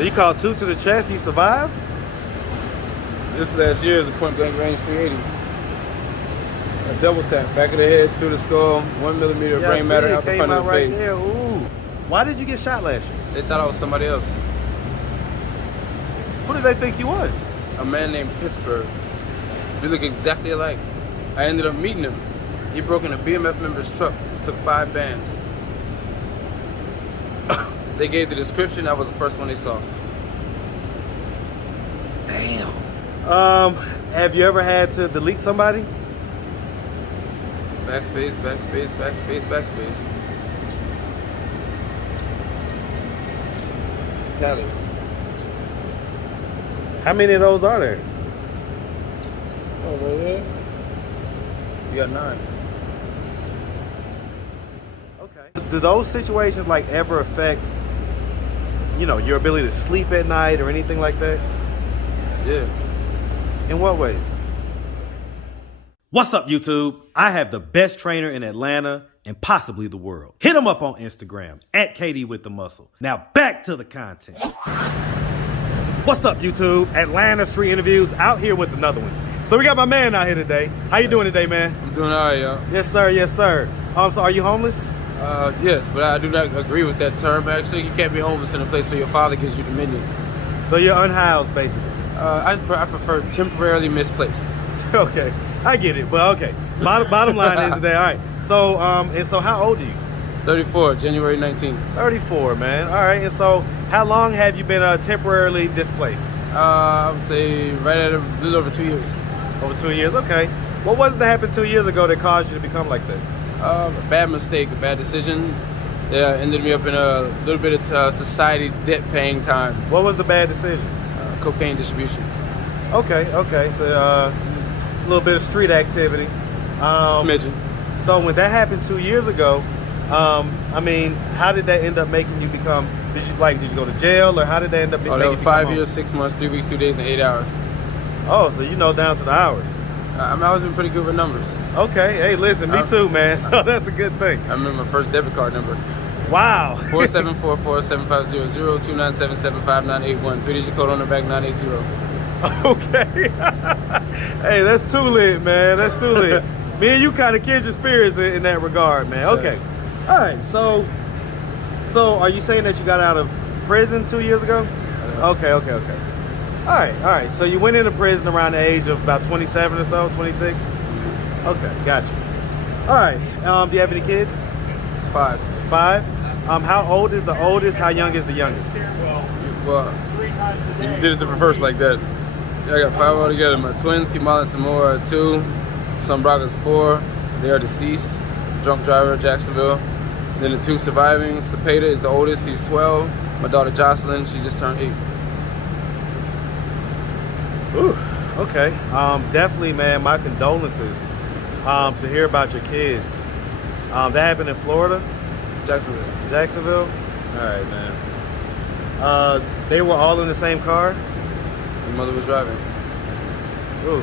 So you called 2 to the chest, you survived? This last year is a point blank range 380. A double tap, back of the head, through the skull, 1 millimeter of brain matter out the front of the face. There. Ooh. Why did you get shot last year? They thought I was somebody else. Who did they think you was? A man named Pittsburgh. We look exactly alike. I ended up meeting him. He broke in a BMF member's truck, took 5 bands. They gave the description, I was the first one they saw. Damn. Have you ever had to delete somebody? Backspace, backspace, backspace, backspace. Tallies. How many of those are there? Oh, right there. You got 9. Okay. Do those situations like ever affect, you know, your ability to sleep at night or anything like that? Yeah. In what ways? What's up, YouTube? I have the best trainer in Atlanta and possibly the world. Hit him up on Instagram at KD with the Muscle. Now back to the content. What's up, YouTube? Atlanta Street Interviews out here with another one. So we got my man out here today. How you doing today, man? I'm doing all right, y'all. Yes, sir. Yes, sir. So are you homeless? Yes, but I do not agree with that term. Actually, you can't be homeless in a place where your father gives you dominion. So you're unhoused, basically. I prefer temporarily misplaced. Okay, I get it. But okay, bottom line is today. All right. So and so how old are you? 34, January 19th. 34, man. All right. And so how long have you been temporarily displaced? I would say right at a little over 2 years. Over 2 years. Okay. What was it that happened 2 years ago that caused you to become like that? A bad mistake, a bad decision. Yeah, ended me up in a little bit of society debt-paying time. What was the bad decision? Cocaine distribution. Okay. So a little bit of street activity. Smidgen. So when that happened 2 years ago, I mean, how did that end up making you become? Did you go to jail, or how did that end up? Oh, that was 5 years, 6 months, 3 weeks, 2 days, and 8 hours. Oh, so you know down to the hours. I mean, I was been pretty good with numbers. Okay, hey, listen, me too, man. So that's a good thing. I remember my first debit card number. Wow. 474-4750-029775-981. 3-digit code on the back, 980. Okay. Hey, that's too lit, man. That's too lit. Me and you kind of kindred spirits in that regard, man. Okay. All right. So are you saying that you got out of prison 2 years ago? Okay. All right. So you went into prison around the age of about 27 or so, 26? Okay, gotcha. All right. Do you have any kids? 5. 5? How old is the oldest? How young is the youngest? Well, you did it the reverse like that. Yeah, I got 5 altogether. My twins, Kimal and Samora, are 2. Son Braga's 4. They are deceased. Drunk driver, Jacksonville. Then the 2 surviving. Cepeda is the oldest. He's 12. My daughter Jocelyn, she just turned 8. Ooh, okay. Definitely, man, my condolences to hear about your kids. That happened in Florida? Jacksonville? All right, man. They were all in the same car? My mother was driving. Ooh.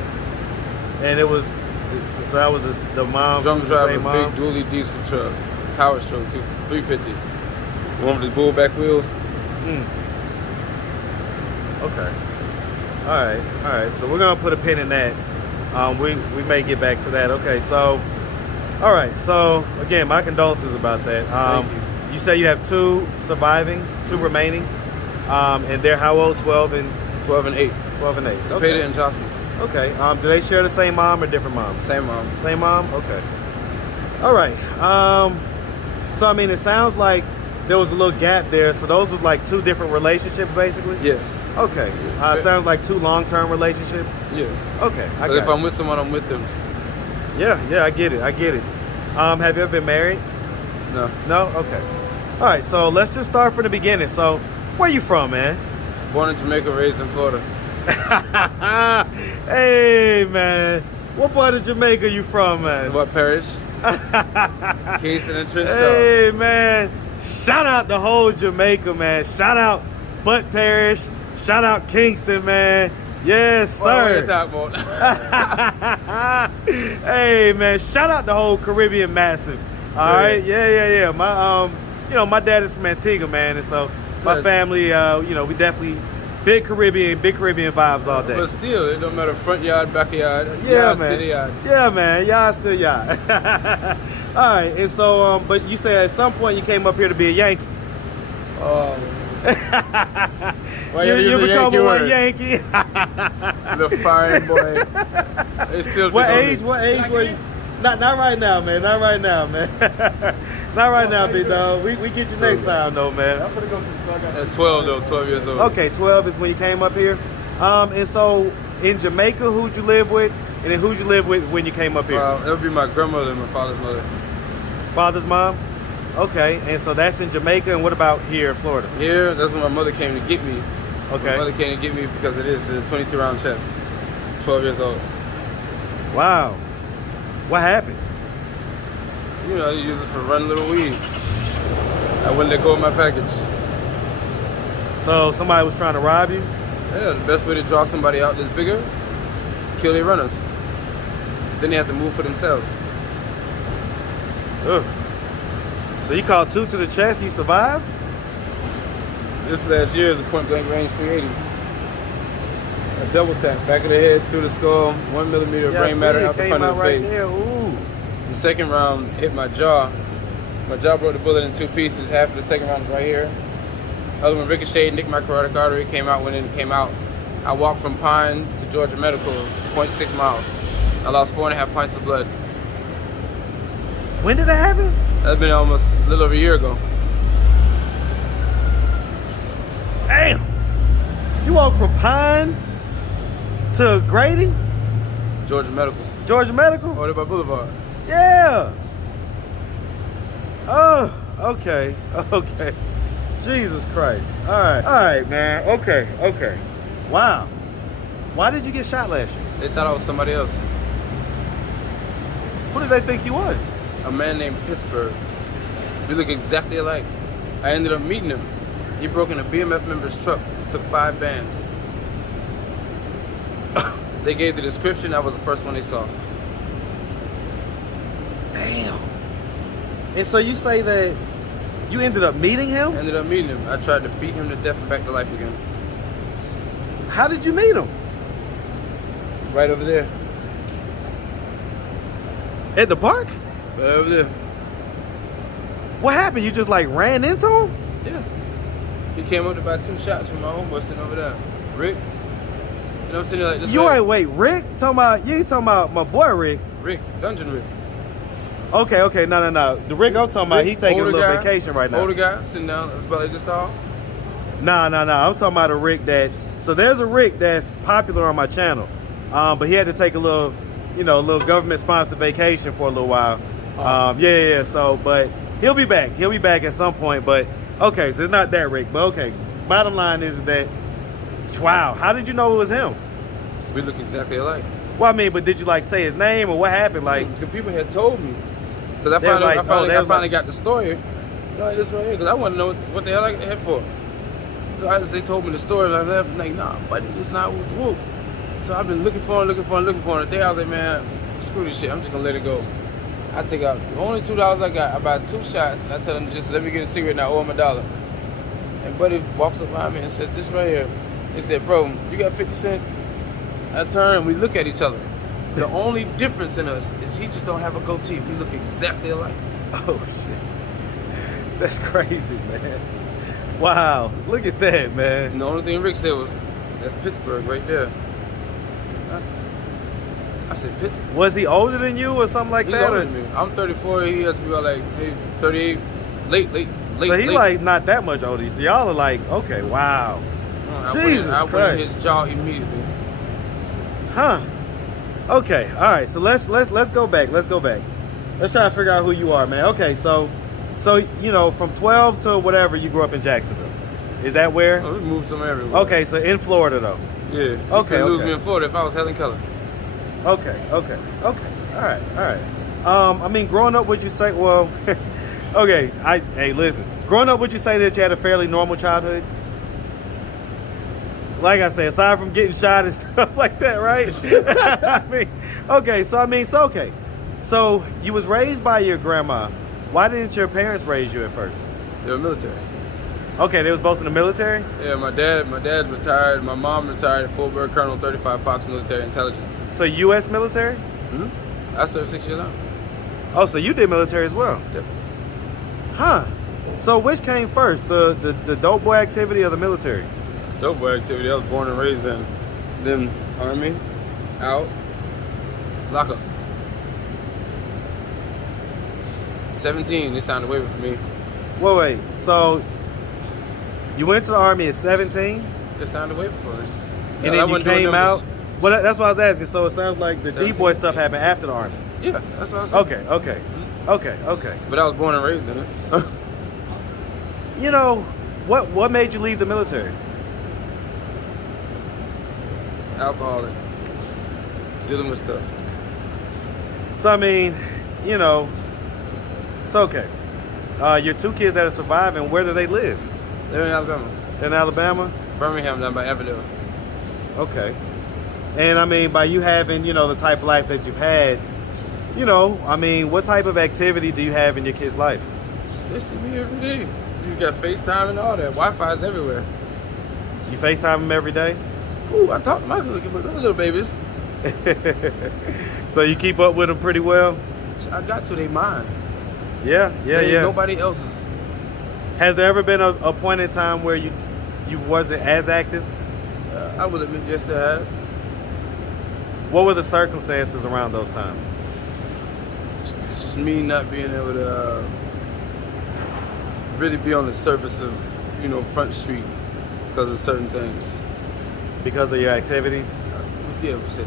And it was, so that was the mom? Drunk driver, mom? big dually diesel truck, power stroke, 350. The one with the bullback wheels. Okay. All right. So we're gonna put a pin in that. We may get back to that. Okay. So, all right. So again, my condolences about that. Thank you. You say you have 2 surviving, 2 remaining, and they're how old? 12 and 8. 12 and 8. Cepeda and Jocelyn. Okay. Do they share the same mom or different moms? Same mom. Same mom. Okay. All right. So I mean, it sounds like there was a little gap there. So those was like 2 different relationships, basically. Yes. Okay. Sounds like 2 long-term relationships. Yes. Okay. But if I'm with someone, I'm with them. Yeah. I get it. Have you ever been married? No. No. Okay. All right. So let's just start from the beginning. So, where you from, man? Born in Jamaica, raised in Florida. Hey, man. What part of Jamaica you from, man? What parish? Kingston and Trenchtown. Hey, man. Shout out the whole Jamaica, man. Shout out Butt Parish. Shout out Kingston, man. Yes, sir. What are you talking about? Hey, man. Shout out the whole Caribbean massive. All right. Yeah. My, my dad is from Antigua, man, and so My family, you know, we definitely big Caribbean vibes all day. But still, it don't matter front yard, backyard. Yeah, yard, man. still yard. Yeah, man. Yard still yard. All right, and so, but you said at some point you came up here to be a Yankee. Why you become a word? Yankee. The fine boy. It's still What age were you? Not right now, man. Not right now, man. Not right now, big dog. We get you next time, though, man. I'm gonna go to the store. At 12, though. 12 years old. Okay, 12 is when you came up here. And so in Jamaica, who'd you live with? And then who'd you live with when you came up here? That would be my grandmother and my father's mother. Father's mom? Okay, and so that's in Jamaica. And what about here in Florida? Here, that's when my mother came to get me. Okay. My mother came to get me because it is a 22-round chest. 12 years old. Wow. What happened? You know, you use it for running little weed. I wouldn't let go of my package. So somebody was trying to rob you? Yeah, the best way to draw somebody out that's bigger, kill their runners. Then they have to move for themselves. Ugh. So you called 2 to the chest, you survived? This last year is a point blank range 380. A double tap, back of the head, through the skull, 1 millimeter brain matter out the front of the right face. there. Ooh. The second round hit my jaw. My jaw broke the bullet in 2 pieces. Half of the second round is right here. Other one ricocheted, nicked my carotid artery, came out when it came out. I walked from Pine to Georgia Medical, 0.6 miles. I lost 4.5 pints of blood. When did that happen? That's been almost a little over a year ago. Damn. You walked from Pine to Grady? Georgia Medical. Georgia Medical? Over there by Boulevard. Yeah. Oh, okay. Okay. Jesus Christ. All right, man. Okay. Wow. Why did you get shot last year? They thought I was somebody else. Who did they think you was? A man named Pittsburgh. We look exactly alike. I ended up meeting him. He broke in a BMF member's truck, took 5 bands. They gave the description, I was the first one they saw. Damn. And so you say that you ended up meeting him? Ended up meeting him. I tried to beat him to death and back to life again. How did you meet him? Right over there. At the park? Right over there. What happened? You just like ran into him? Yeah. He came up to buy 2 shots from my homeboy sitting over there. Rick. And I'm sitting there like this. You ain't wait, Rick? You ain't talking about my boy Rick. Rick, Dungeon Rick. Okay, no. The Rick I'm talking about, he taking a little vacation right now. Older guy, sitting down, it's about like this tall. No. I'm talking about a Rick so there's a Rick that's popular on my channel. But he had to take a little government sponsored vacation for a little while. Yeah. So, but he'll be back. He'll be back at some point. But okay, so it's not that Rick. But okay, bottom line is that, wow, how did you know it was him? We look exactly alike. Well, I mean, but did you like say his name or what happened? Like, the people had told me. Because I finally got the story. You know, like this right here. Because I want to know what the hell I had for. So they told me the story. I'm like, nah, buddy, it's not whoop whoop. So I've been looking for him. The day I was like, man, screw this shit. I'm just going to let it go. I take out the only $2 I got. I buy 2 shots. And I tell him, just let me get a cigarette and I owe him $1. And buddy walks up behind me and said, this right here. He said, bro, you got 50 cents? I turn and we look at each other. The only difference in us is he just don't have a goatee. We look exactly alike. Oh, shit. That's crazy, man. Wow. Look at that, man. And the only thing Rick said was, that's Pittsburgh right there. I said, Pittsburgh? Was he older than you or something like that? He's older than me. I'm 34. He has to be about like maybe 38. Late. So he's like not that much older. So y'all are like, okay, wow. I went in his jaw immediately. Huh. Okay. All right. So let's go back. Let's try to figure out who you are, man. Okay. So from 12 to whatever, you grew up in Jacksonville. Is that where? Oh, we moved somewhere everywhere. Okay. So in Florida though. Yeah. You Okay. lose me in Florida if I was Helen Keller. Okay. All right. I mean, growing up, would you say? Well, okay. Hey, listen. Growing up, would you say that you had a fairly normal childhood? Like I said, aside from getting shot and stuff like that, right? Okay. So you was raised by your grandma. Why didn't your parents raise you at first? They were military. Okay, they was both in the military? Yeah, my dad's retired. My mom retired at Fort Bragg Colonel 35 Fox Military Intelligence. So U.S. military? I served 6 years out. Oh, so you did military as well? Yep. Huh. So which came first, the dope boy activity or the military? Dope boy activity. I was born and raised in. Then Army, out, lock up. 17, they signed a waiver for me. Wait. So you went to the Army at 17? They signed a waiver for me. And then you came out? Well, that's what I was asking. So it sounds like the 17. D-boy stuff happened after the Army. Yeah, that's what I was saying. Okay. But I was born and raised in it. You know, what made you leave the military? Alcoholic. Dealing with stuff. So, I mean, you know, it's okay. Your two kids that are surviving, where do they live? They're in Alabama. They're in Alabama? Birmingham, down by Avondale. Okay. And, I mean, by you having, you know, the type of life that you've had, you know, I mean, what type of activity do you have in your kids' life? They see me every day. You got FaceTime and all that. Wi-Fi's everywhere. You FaceTime them every day? Ooh, I talk to my little babies. So you keep up with them pretty well? I got to their mind. Yeah. Nobody else's. Has there ever been a point in time where you wasn't as active? I will admit, yes, there has. What were the circumstances around those times? Just me not being able to really be on the surface of, you know, Front Street because of certain things. Because of your activities? Yeah, we'll say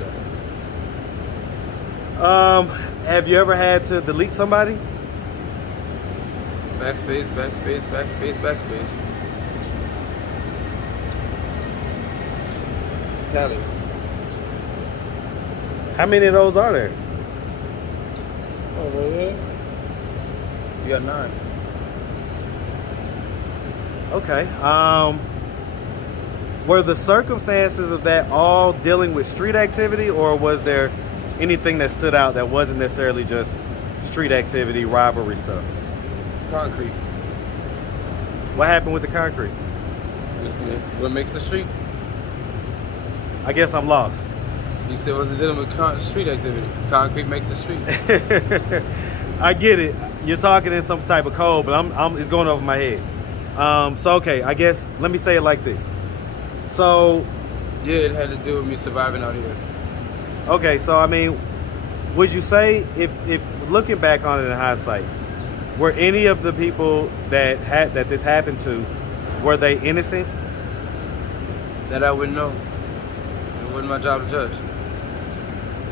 that. Have you ever had to delete somebody? Backspace. Tallies. How many of those are there? Oh, right here? You got 9. Okay. Were the circumstances of that all dealing with street activity, or was there anything that stood out that wasn't necessarily just street activity, rivalry stuff? Concrete. What happened with the concrete? It's what makes the street. I guess I'm lost. You said, what's it dealing with street activity? Concrete makes the street. I get it. You're talking in some type of code, but it's going over my head. So okay, I guess let me say it like this. So yeah, it had to do with me surviving out here. Okay, so I mean, would you say if looking back on it in hindsight, were any of the people that this happened to, were they innocent? That I wouldn't know. It wasn't my job to judge.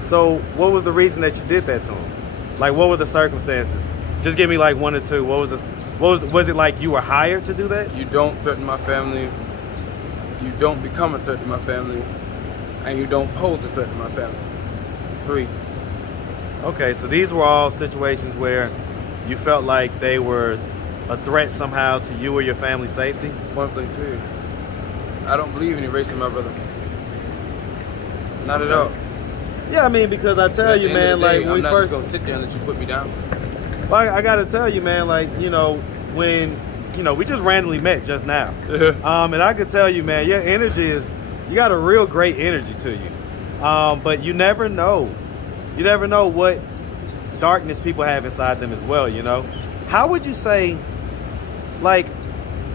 So what was the reason that you did that to them? Like, what were the circumstances? Just give me like 1 or 2. What was it like you were hired to do that? You don't threaten my family. You don't become a threat to my family. And you don't pose a threat to my family. 3. Okay, so these were all situations where you felt like they were a threat somehow to you or your family's safety? Point blank, period. I don't believe in erasing my brother. Not at all. Yeah, I mean, because I tell you, man, like when I'm we not first just gonna sit there and let you put me down. Well, I gotta tell you, man, like, you know, when, you know, we just randomly met just now. And I could tell you, man, your energy you got a real great energy to you. But you never know. You never know what darkness people have inside them as well, you know? How would you say, like,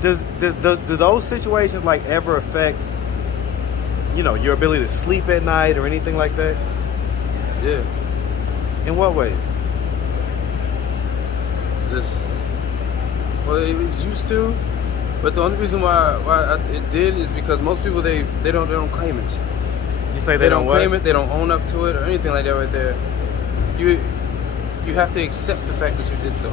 do those situations, like, ever affect, you know, your ability to sleep at night or anything like that? Yeah. In what ways? Well, it used to, but the only reason why it did is because most people they don't claim it. You say they don't claim what? it, they don't own up to it or anything like that right there. You have to accept the fact that you did so.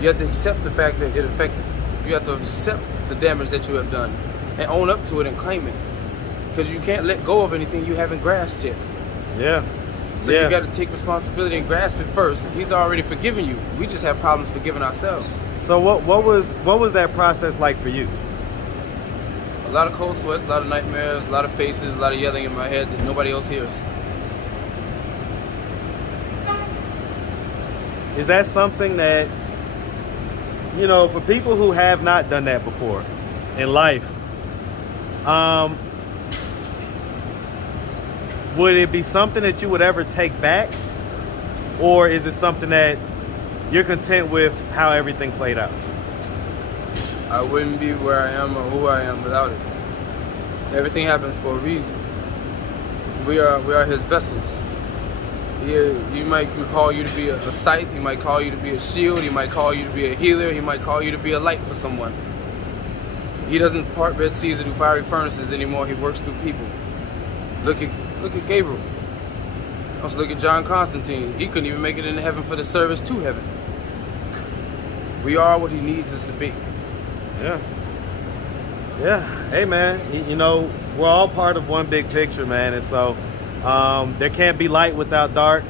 You have to accept the fact that it affected you. You have to accept the damage that you have done and own up to it and claim it. Because you can't let go of anything you haven't grasped yet. Yeah. So you got to take responsibility and grasp it first. He's already forgiven you. We just have problems forgiving ourselves. So what was that process like for you? A lot of cold sweats, a lot of nightmares, a lot of faces, a lot of yelling in my head that nobody else hears. Is that something that you know, for people who have not done that before in life, would it be something that you would ever take back? Or is it something that you're content with how everything played out? I wouldn't be where I am or who I am without it. Everything happens for a reason. We are his vessels. He might call you to be a scythe, he might call you to be a shield, he might call you to be a healer, he might call you to be a light for someone. He doesn't part Red Seas or do fiery furnaces anymore, he works through people. Look at Gabriel. Let's look at John Constantine. He couldn't even make it into heaven for the service to heaven. We are what he needs us to be. Yeah. Yeah. Hey, man, you know, we're all part of one big picture, man. And so there can't be light without dark.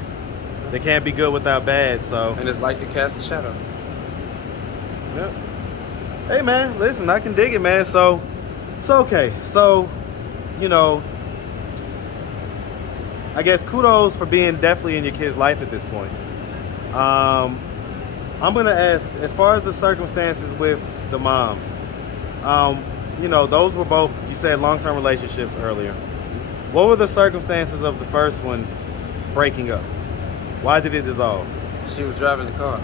There can't be good without bad. So. And it's light to cast a shadow. Yeah. Hey, man, listen, I can dig it, man. So okay. So, you know, I guess kudos for being definitely in your kid's life at this point. I'm gonna ask, as far as the circumstances with the moms, you know, those were both, you said, long-term relationships earlier. What were the circumstances of the first one breaking up? Why did it dissolve? She was driving the car.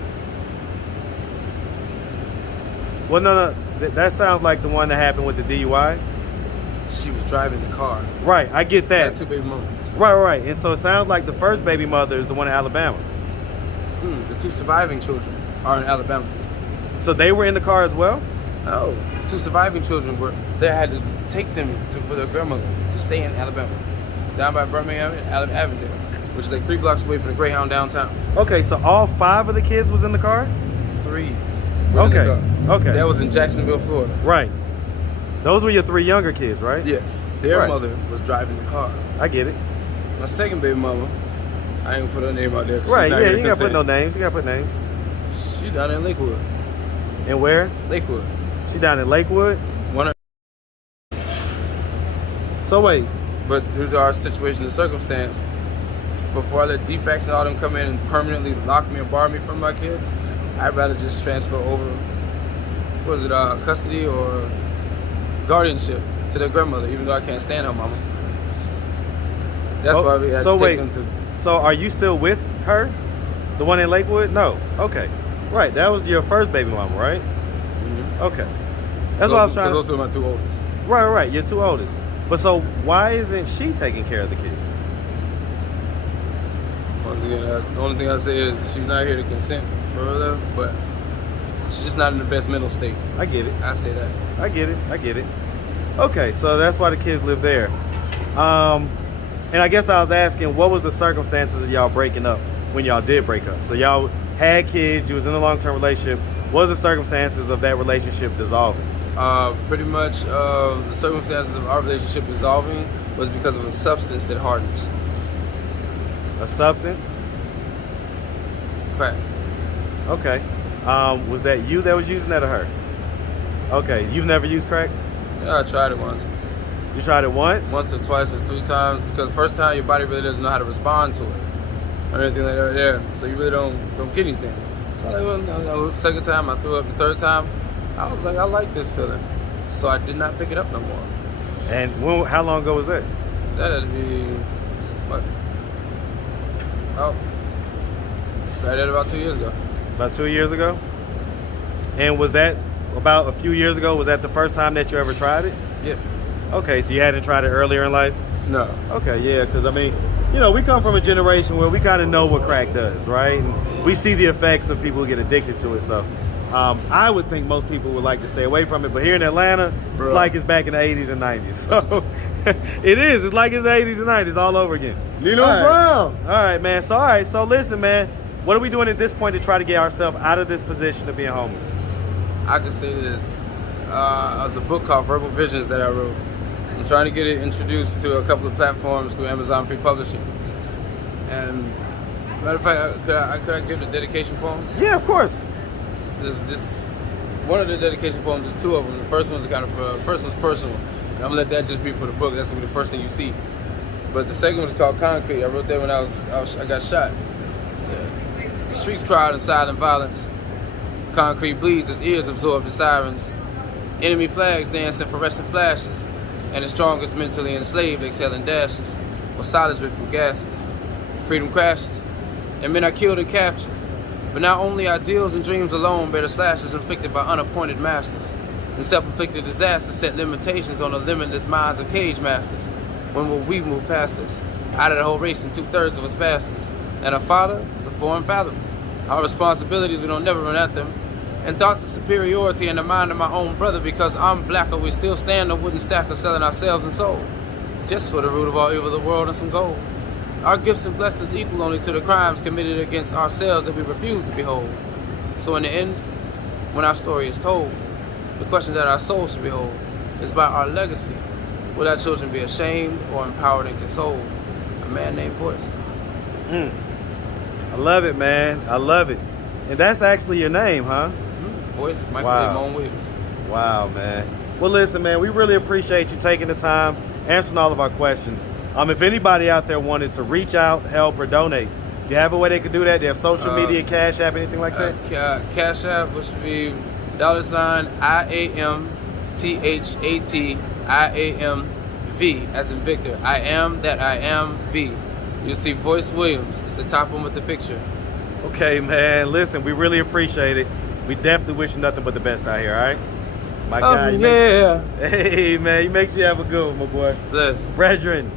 Well, no, that sounds like the one that happened with the DUI. She was driving the car. Right, I get that. Had 2 baby mamas. Right. And so it sounds like the first baby mother is the one in Alabama. The 2 surviving children are in Alabama. So they were in the car as well? No, the 2 surviving children they had to take them with their grandmother to stay in Alabama, down by Birmingham and Avondale, which is like 3 blocks away from the Greyhound downtown. Okay, so all 5 of the kids was in the car? 3. Okay. That was in Jacksonville, Florida. Right. Those were your 3 younger kids, right? Yes. Their Right. mother was driving the car. I get it. My second baby mama, I ain't gonna put her name out there. Right, yeah, you gotta put no names. You gotta put names. She down in Lakewood. And where? Lakewood. She down in Lakewood? So wait. But due to our situation and circumstance, before I let defects and all them come in and permanently lock me and bar me from my kids, I'd rather just transfer over, custody or guardianship to their grandmother, even though I can't stand her mama. That's why we had to take them to. So are you still with her? The one in Lakewood? No. Okay. Right. That was your first baby mama, right? Mm-hmm. Okay. That's what I was trying to. Those are my 2 oldest. Right. Your 2 oldest. But so why isn't she taking care of the kids? Once again, the only thing I say is she's not here to consent further, but she's just not in the best mental state. I get it. I say that. I get it. Okay, so that's why the kids live there. And I guess I was asking, what was the circumstances of y'all breaking up when y'all did break up? So y'all had kids, you was in a long-term relationship. What was the circumstances of that relationship dissolving? Pretty much the circumstances of our relationship dissolving was because of a substance that hardens. A substance? Crack. Okay. Was that you that was using that or her? Okay, you've never used crack? Yeah, I tried it once. You tried it once? Once or twice or 3 times, because the first time your body really doesn't know how to respond to it or anything like that there. So you really don't get anything. So I was like, well, no. Second time I threw up. The third time I was like, I like this feeling. So I did not pick it up no more. And how long ago was that? That had to be what? Oh, right at about 2 years ago. About 2 years ago? And was that about a few years ago? Was that the first time that you ever tried it? Yeah. Okay, so you hadn't tried it earlier in life? No. Okay, yeah, because I mean, you know, we come from a generation where we kind of know what crack does, right? And we see the effects of people who get addicted to it. So I would think most people would like to stay away from it. But here in Atlanta, it's like it's back in the 80s and 90s. So it is. It's like it's the 80s and 90s all over again. Nino Brown. All right, man. So listen, man. What are we doing at this point to try to get ourselves out of this position of being homeless? I could say this. It's a book called Verbal Visions that I wrote. I'm trying to get it introduced to a couple of platforms through Amazon Free Publishing. And matter of fact, could I give the dedication poem? Yeah, of course. This one of the dedication poems is 2 of them. The first one's first one's personal. And I'm gonna let that just be for the book. That's gonna be the first thing you see. But the second one is called Concrete. I wrote that when I got shot. The streets cry out in silent violence. Concrete bleeds, his ears absorb the sirens. Enemy flags dance in fluorescent flashes, and the strongest mentally enslaved exhaling dashes, or solids ripped through gases. Freedom crashes, and men are killed and captured. But not only ideals and dreams alone bear the slashes inflicted by unappointed masters, and self-inflicted disasters set limitations on the limitless minds of cage masters. When will we move past us? Out of the whole race and 2/3 of us bastards. And a father is a foreign fathom. Our responsibilities, we don't never run at them. And thoughts of superiority in the mind of my own brother because I'm black, or we still stand a wooden stack of selling ourselves and soul. Just for the root of all evil of the world and some gold. Our gifts and blessings equal only to the crimes committed against ourselves that we refuse to behold. So in the end, when our story is told, the question that our soul should behold is about our legacy. Will our children be ashamed or empowered and consoled? A man named Voice. I love it, man. I love it. And that's actually your name, huh? Voice, Michael Wow. Lamone Williams. Wow, man. Well, listen, man, we really appreciate you taking the time, answering all of our questions. If anybody out there wanted to reach out, help, or donate, do you have a way they could do that? Do you have social media, Cash App, anything like that? Cash App, which would be $iamthatiamv, as in Victor. I am that I am V. You'll see Voice Williams. It's the top one with the picture. Okay, man. Listen, we really appreciate it. We definitely wish you nothing but the best out here, all right? My guy. Yeah. Hey, man, you make sure you have a good one, my boy. Bless. Brethren.